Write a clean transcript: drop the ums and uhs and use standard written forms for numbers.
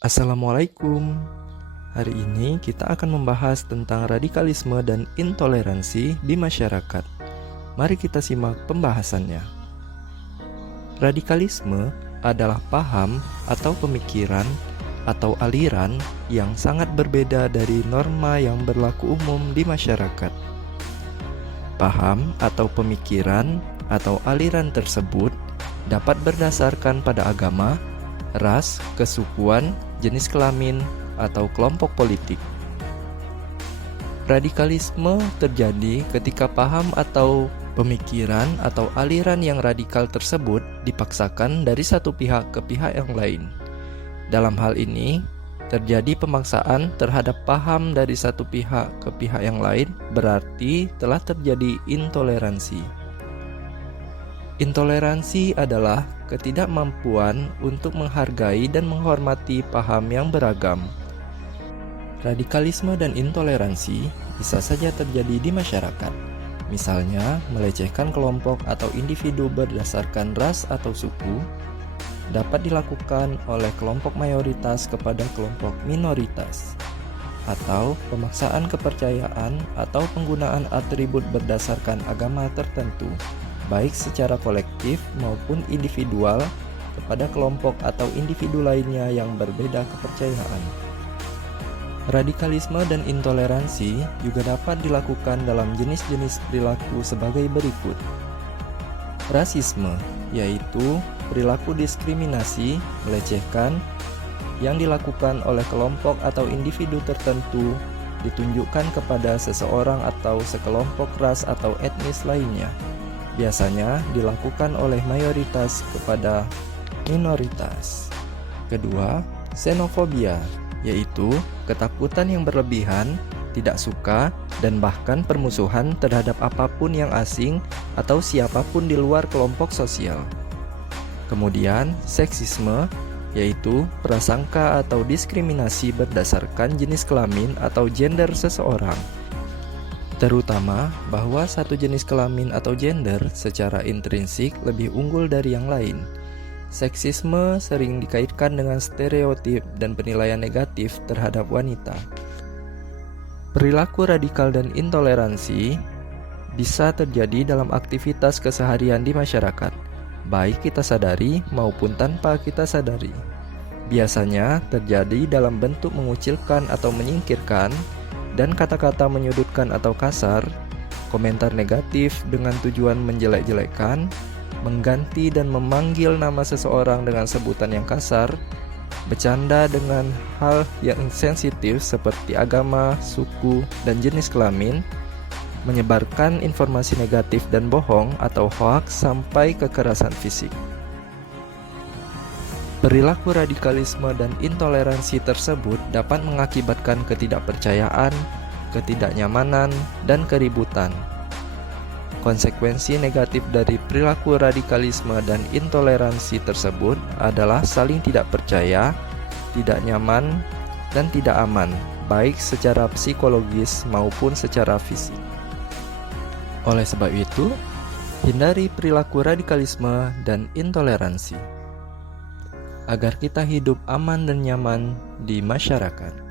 Assalamualaikum. Hari ini kita akan membahas tentang radikalisme dan intoleransi di masyarakat. Mari kita simak pembahasannya. Radikalisme adalah paham atau pemikiran atau aliran yang sangat berbeda dari norma yang berlaku umum di masyarakat. Paham atau pemikiran atau aliran tersebut dapat berdasarkan pada agama, ras, kesukuan, jenis kelamin, atau kelompok politik. Radikalisme terjadi ketika paham atau pemikiran atau aliran yang radikal tersebut dipaksakan dari satu pihak ke pihak yang lain. Dalam hal ini, terjadi pemaksaan terhadap paham dari satu pihak ke pihak yang lain, berarti telah terjadi intoleransi. Intoleransi adalah ketidakmampuan untuk menghargai dan menghormati paham yang beragam. Radikalisme dan intoleransi bisa saja terjadi di masyarakat. Misalnya, melecehkan kelompok atau individu berdasarkan ras atau suku dapat dilakukan oleh kelompok mayoritas kepada kelompok minoritas, atau pemaksaan kepercayaan atau penggunaan atribut berdasarkan agama tertentu, baik secara kolektif maupun individual kepada kelompok atau individu lainnya yang berbeda kepercayaan. Radikalisme dan intoleransi juga dapat dilakukan dalam jenis-jenis perilaku sebagai berikut. Rasisme, yaitu perilaku diskriminasi, melecehkan, yang dilakukan oleh kelompok atau individu tertentu ditunjukkan kepada seseorang atau sekelompok ras atau etnis lainnya. Biasanya dilakukan oleh mayoritas kepada minoritas. Kedua, xenofobia, yaitu ketakutan yang berlebihan, tidak suka, dan bahkan permusuhan terhadap apapun yang asing atau siapapun di luar kelompok sosial. Kemudian, seksisme, yaitu prasangka atau diskriminasi berdasarkan jenis kelamin atau gender seseorang, terutama bahwa satu jenis kelamin atau gender secara intrinsik lebih unggul dari yang lain. Seksisme sering dikaitkan dengan stereotip dan penilaian negatif terhadap wanita. Perilaku radikal dan intoleransi bisa terjadi dalam aktivitas keseharian di masyarakat, baik kita sadari maupun tanpa kita sadari. Biasanya terjadi dalam bentuk mengucilkan atau menyingkirkan, dan kata-kata menyudutkan atau kasar, komentar negatif dengan tujuan menjelek-jelekkan, mengganti dan memanggil nama seseorang dengan sebutan yang kasar, bercanda dengan hal yang sensitif seperti agama, suku, dan jenis kelamin, menyebarkan informasi negatif dan bohong atau hoaks sampai kekerasan fisik. Perilaku radikalisme dan intoleransi tersebut dapat mengakibatkan ketidakpercayaan, ketidaknyamanan, dan keributan. Konsekuensi negatif dari perilaku radikalisme dan intoleransi tersebut adalah saling tidak percaya, tidak nyaman, dan tidak aman, baik secara psikologis maupun secara fisik. Oleh sebab itu, hindari perilaku radikalisme dan intoleransi agar kita hidup aman dan nyaman di masyarakat.